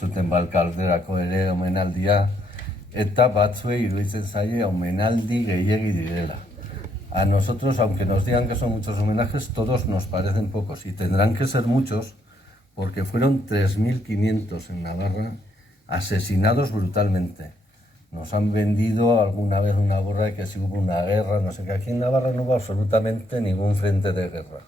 zuten Balkalderako ere omenaldia, eta batzuei iruditzen zaie omenaldi gehiegi direla. A nosotros, aunque nos digan que son muchos homenajes, todos nos parecen pocos, y tendrán que ser muchos, porque fueron 3.500 en Navarra asesinados brutalmente. Nos han vendido alguna vez una borra de que si hubo una guerra, no sé qué. Aquí en Navarra no hubo absolutamente ningún frente de guerra.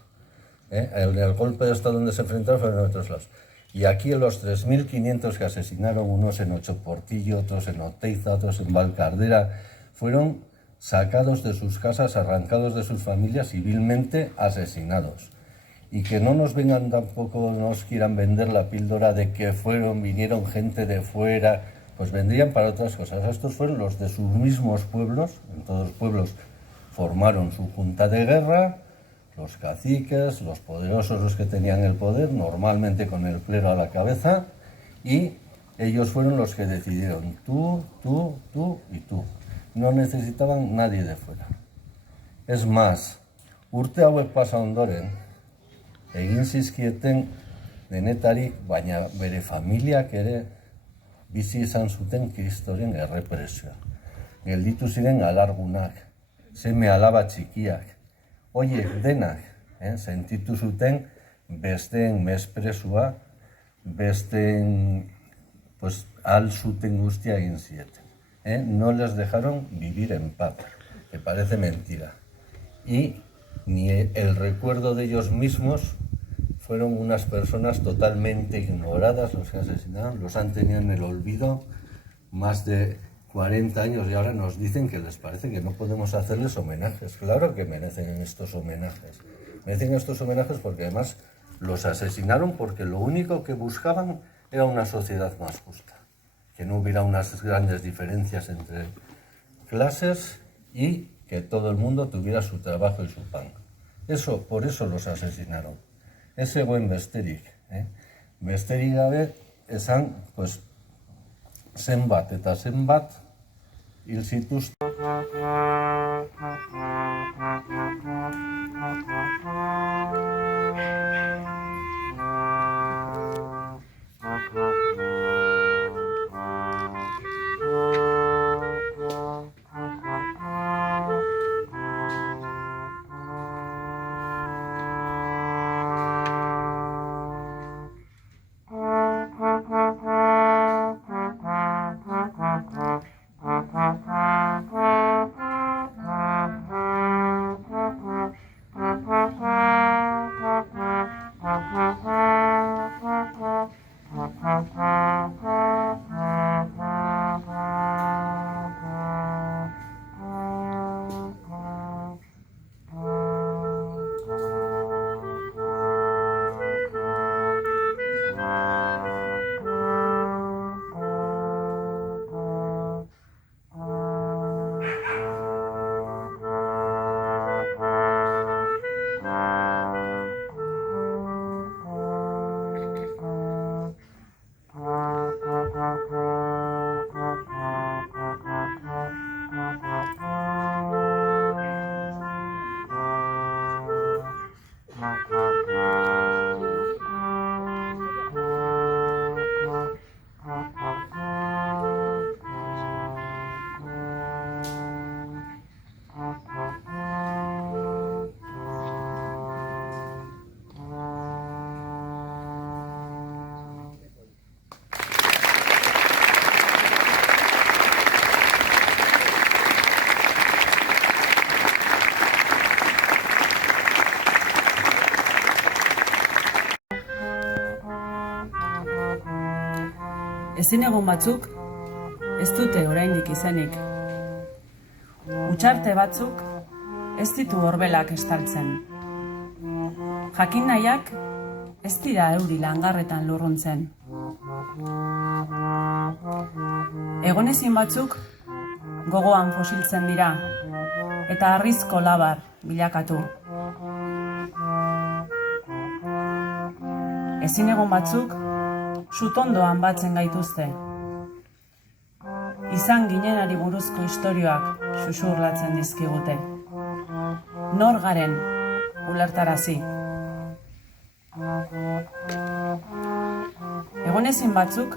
El golpe de Estado donde se enfrentaron fue en otros lados. Y aquí en los 3.500 que asesinaron, unos en Ocho Portillo, otros en Oteiza, otros en Valcardera, fueron sacados de sus casas, arrancados de sus familias y vilmente asesinados. Y que no nos vengan tampoco, nos quieran vender la píldora de que vinieron gente de fuera, pues vendrían para otras cosas. Estos fueron los de sus mismos pueblos, en todos los pueblos formaron su junta de guerra, los caciques, los poderosos, los que tenían el poder, normalmente con el clero a la cabeza, y ellos fueron los que decidieron tú, tú, tú y tú. No necesitaban nadie de fuera. Es más, urte hauek pasa ondoren, egin zizkieten denetarik, baina bere familiak ere bizi izan zuten kristoren errepresioa. Gelditu ziren alargunak, seme alaba txikiak, oiek denak, sentitu zuten besteen mespresua, besteen al zuten guztia egin zieten. No les dejaron vivir en paz, que parece mentira. Y ni el recuerdo de ellos mismos fueron unas personas totalmente ignoradas, los que asesinaron, los han tenido en el olvido más de 40 años y ahora nos dicen que les parece que no podemos hacerles homenajes. Claro que merecen estos homenajes. Merecen estos homenajes porque además los asesinaron porque lo único que buscaban era una sociedad más justa. Que no hubiera unas grandes diferencias entre clases y que todo el mundo tuviera su trabajo y su pan. Por eso los asesinaron. Ese buen besterik. Besterik gabe esan, zenbat eta zenbat hil zituzten. Ezinegon batzuk ez dute oraindik izenik. Utxarte batzuk ez ditu orbelak estaltzen. Jakin nahiak ez dira euri langarretan lurruntzen. Egonezin batzuk gogoan fosiltzen dira eta harrizko labar bilakatu. Ezinegon batzuk sutondoan batzen gaituzte. Izan ginenari buruzko istorioak xuxurlatzen dizkigute. Nor garen ulertarazi. Egonezin batzuk,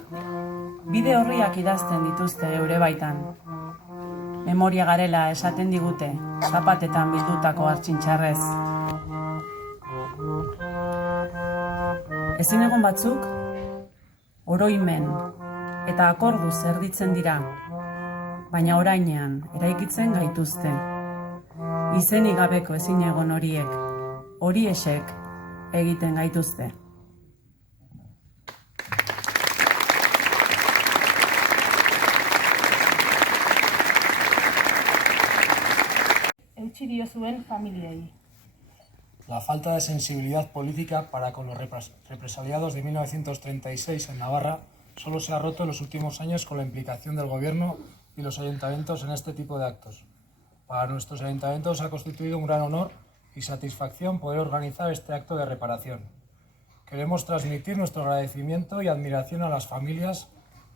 bide horriak idazten dituzte eure baitan. Memoria garela esaten digute, zapatetan bildutako hartxintxarrez. Ezin egon batzuk, oroimen eta akorduz erditzen dira, baina orainean eraikitzen gaituzte. Izenik gabeko ezin egon horiexek egiten gaituzte. Eutsi diozuen familiei. La falta de sensibilidad política para con los represaliados de 1936 en Navarra solo se ha roto en los últimos años con la implicación del gobierno y los ayuntamientos en este tipo de actos. Para nuestros ayuntamientos ha constituido un gran honor y satisfacción poder organizar este acto de reparación. Queremos transmitir nuestro agradecimiento y admiración a las familias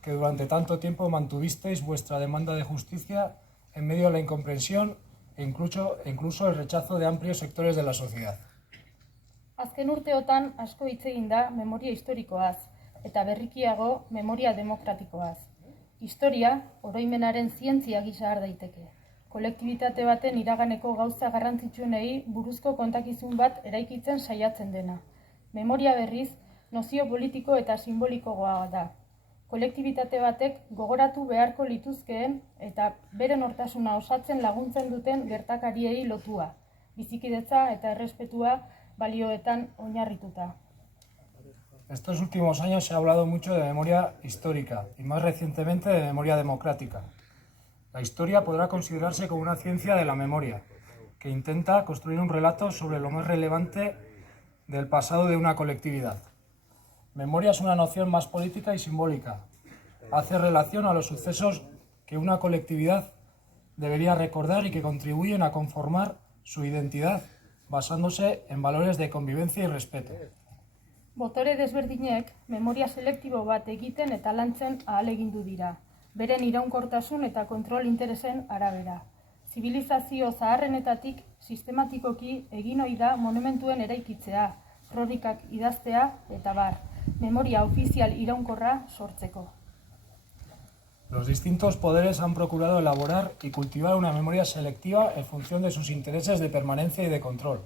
que durante tanto tiempo mantuvisteis vuestra demanda de justicia en medio de la incomprensión e incluso el rechazo de amplios sectores de la sociedad. Azken urteotan asko hitz egin da memoria historikoaz eta berrikiago memoria demokratikoaz. Historia oroimenaren zientzia gisa har daiteke. Kolektibitate baten iraganeko gauza garrantzitsuenei buruzko kontakizun bat eraikitzen saiatzen dena. Memoria berriz nozio politiko eta simbolikoa da. Kolektibitate batek gogoratu beharko lituzkeen eta bere nortasuna osatzen laguntzen duten gertakariei lotua, bizikidetza eta errespetua balioetan oinarrituta. Estos últimos años se ha hablado mucho de memoria histórica y más recientemente de memoria democrática. La historia podrá considerarse como una ciencia de la memoria, que intenta construir un relato sobre lo más relevante del pasado de una colectividad. Memoria es una noción más política y simbólica. Hace relación a los sucesos que una colectividad debería recordar y que contribuyen a conformar su identidad, basándose en valores de convivencia y respeto. Botore desberdinek memoria selektibo bat egiten eta lantzen ahalegindu dira, beren iraunkortasun eta kontrol interesen arabera. Zibilizazio zaharrenetatik sistematikoki egin ohi da monumentuen eraikitzea, kronikak idaztea eta bar, memoria ofizial iraunkorra sortzeko. Los distintos poderes han procurado elaborar y cultivar una memoria selectiva en función de sus intereses de permanencia y de control.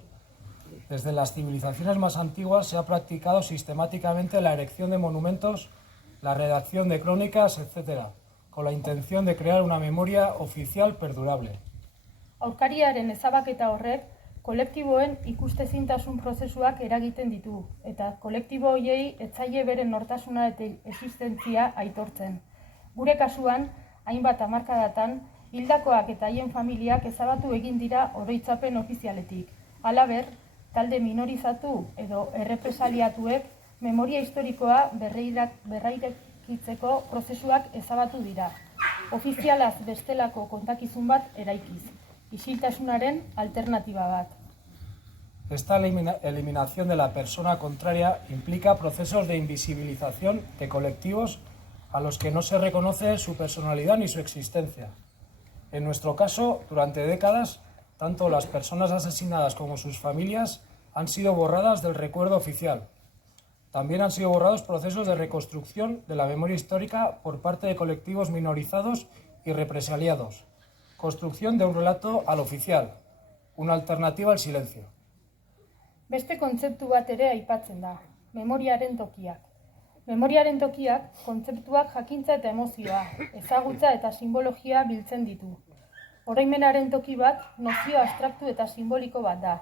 Desde las civilizaciones más antiguas se ha practicado sistemáticamente la erección de monumentos, la redacción de crónicas, etc., con la intención de crear una memoria oficial perdurable. Aurkariaren ezabaketa horrek kolektiboen ikustezintasun prozesuak eragiten ditu, eta kolektibo horiei etzaile beren nortasuna eta existentzia aitortzen. Gure kasuan, hainbat hamarkadatan, hildakoak eta haien familiak ezabatu egin dira oroitzapen ofizialetik. Halaber, talde minorizatu edo errepresaliatuek memoria historikoa berrairekitzeko prozesuak ezabatu dira. Ofizialaz bestelako kontakizun bat eraikiz. Isiltasunaren alternatiba bat. Esta eliminación de la persona contraria implica procesos de invisibilización de colectivos a los que no se reconoce su personalidad ni su existencia. En nuestro caso, durante décadas, tanto las personas asesinadas como sus familias han sido borradas del recuerdo oficial. También han sido borrados procesos de reconstrucción de la memoria histórica por parte de colectivos minorizados y represaliados. Construcción de un relato al oficial, una alternativa al silencio. Beste kontzeptu bat ere aipatzen da, memoriaren tokiak. Memoriaren tokiak kontzeptuak jakintza eta emozioa, ezagutza eta simbologia biltzen ditu. Oroimenaren toki bat nozio abstraktu eta simboliko bat da.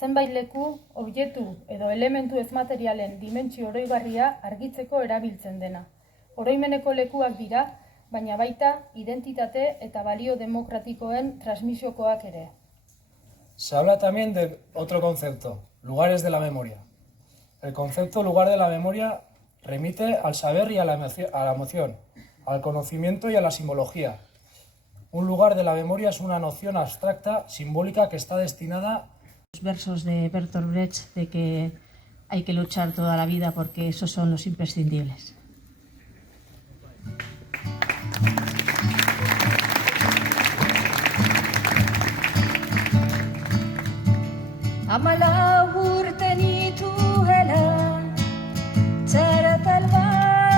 Zenbait leku, objektu edo elementu ezmaterialen dimentsio oroigarria argitzeko erabiltzen dena. Oroimeneko lekuak dira, baina baita identitate eta balio demokratikoen transmisiokoak ere. Se habla también de otro concepto, lugares de la memoria. El concepto lugar de la memoria remite al saber y a la emoción, al conocimiento y a la simbología. Un lugar de la memoria es una noción abstracta, simbólica, que está destinada... Los versos de Bertolt Brecht de que hay que luchar toda la vida porque esos son los imprescindibles. Amalau urte nituela, txarapel bat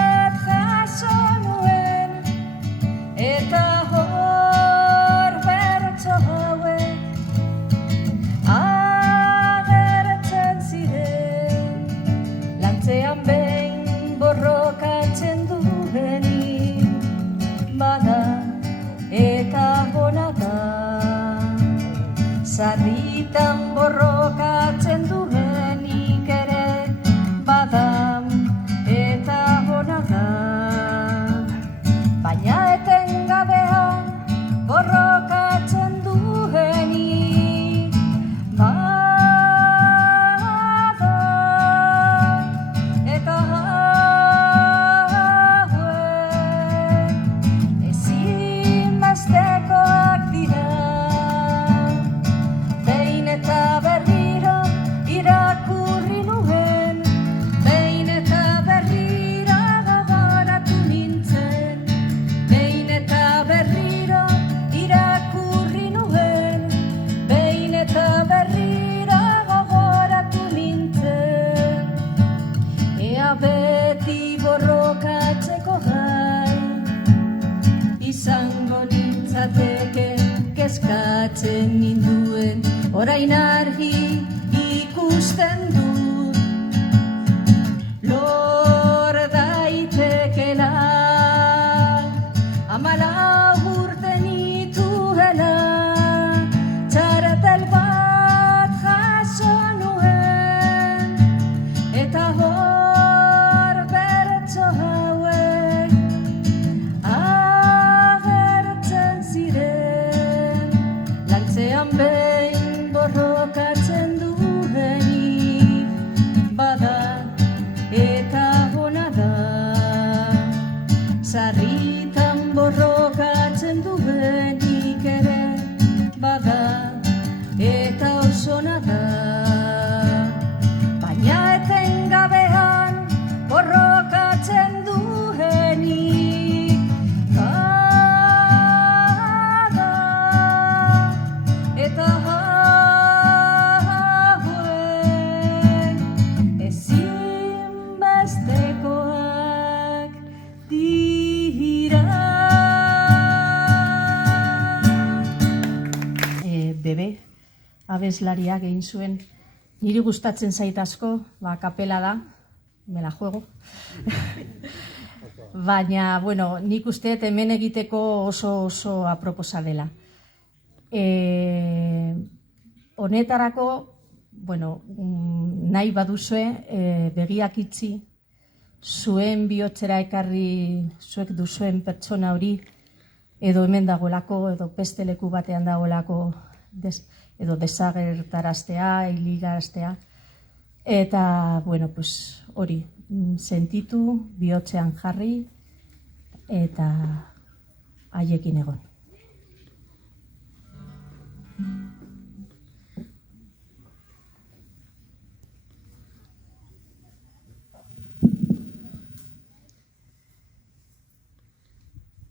sarritan borrokatzen duenik ere bada eta hona da. Baina etengabean borrokatzen duenik bada eta hauek ezinbestekoak dira. Behin eta berriro irakurri nuen, behin eta berriro gogoratu nintzen, behin eta berriro irakurri nuen, behin eta berriro gogoratu nintzen. Ea beti borrokatzeko gai izango nintzateke, kezkatzen ninduen orain argi ikusten dut. Lor daitekela 14 urte nituela, txartel bat jaso nuen, eta hor bertso hauek agertzen ziren. Lantzean behin borrokatzen duenik bada eta hona da. Sarritan borrokatzen duenik ere bada eta osona da. Baina etengabean borrokatzen duenik bada eta hauek ezinbestekoak dira. Bebe, abeslariak egin zuen, niri gustatzen zait asko, kapela da, me la juego. Baina, bueno, nik usteet hemen egiteko oso aproposa dela. Honetarako, bueno, nahi baduzue, begiak itxi, zuen bihotzera ekarri zuek duzuen pertsona hori, edo hemen dagoelako, edo beste leku batean dagoelako, edo desagertaraztea, hiligaraztea. Eta, bueno, pues hori, sentitu, bihotzean jarri, eta haiekin egon.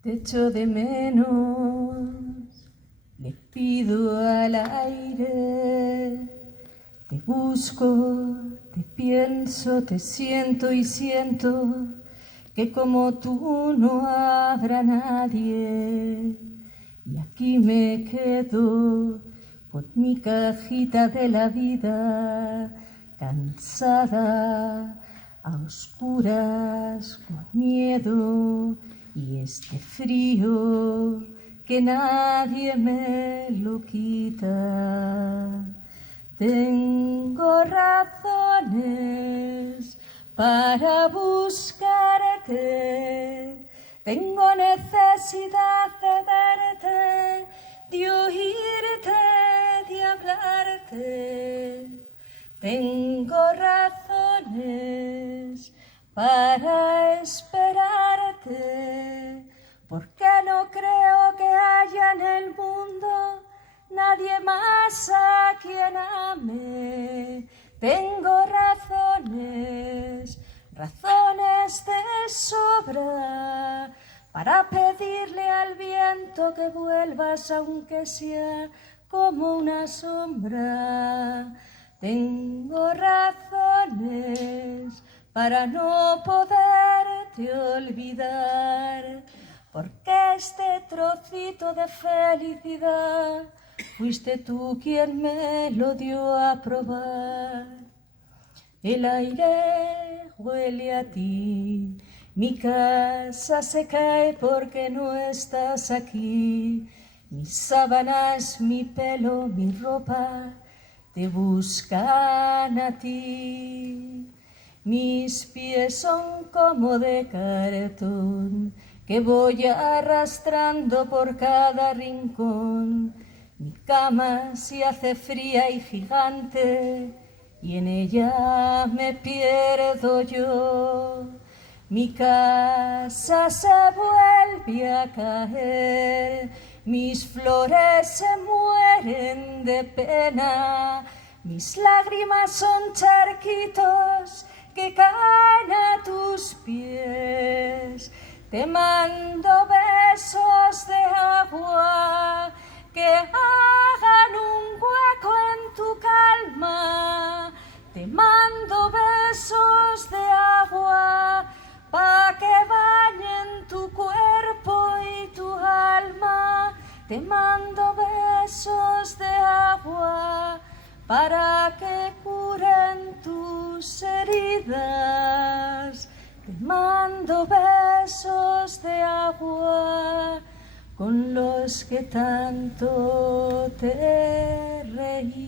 Te echo de menos, le pido al aire, te busco, te pienso, te siento y siento que como tú no habrá nadie. Y aquí me quedo con mi cajita de la vida, cansada, a oscuras, con miedo y este frío que nadie me lo quita. Tengo razones para buscarte, tengo necesidad de verte, de oírte, de hablarte. Tengo razones para esperarte, porque no creo que haya en el mundo nadie más a quien ame. Tengo razones de sobra para pedirle al viento que vuelvas, aunque sea como una sombra. Tengo razones para no poderte olvidar, porque este trocito de felicidad fuiste tú quien me lo dio a probar. El aire huele a ti, mi casa se cae porque no estás aquí. Mis sábanas, mi pelo, mi ropa te buscan a ti. Mis pies son como de cartón, que voy arrastrando por cada rincón. Mi cama se hace fría y gigante, y en ella me pierdo yo. Mi casa se vuelve a caer, mis flores se mueren de pena, mis lágrimas son charquitos que caen a tus pies. Te mando besos de agua que hagan un hueco en tu calma. Te mando besos de agua pa' que bañen tu cuerpo y tu alma. Te mando besos de agua para que curen tus heridas. Te mando besos de agua con los que tanto te reías.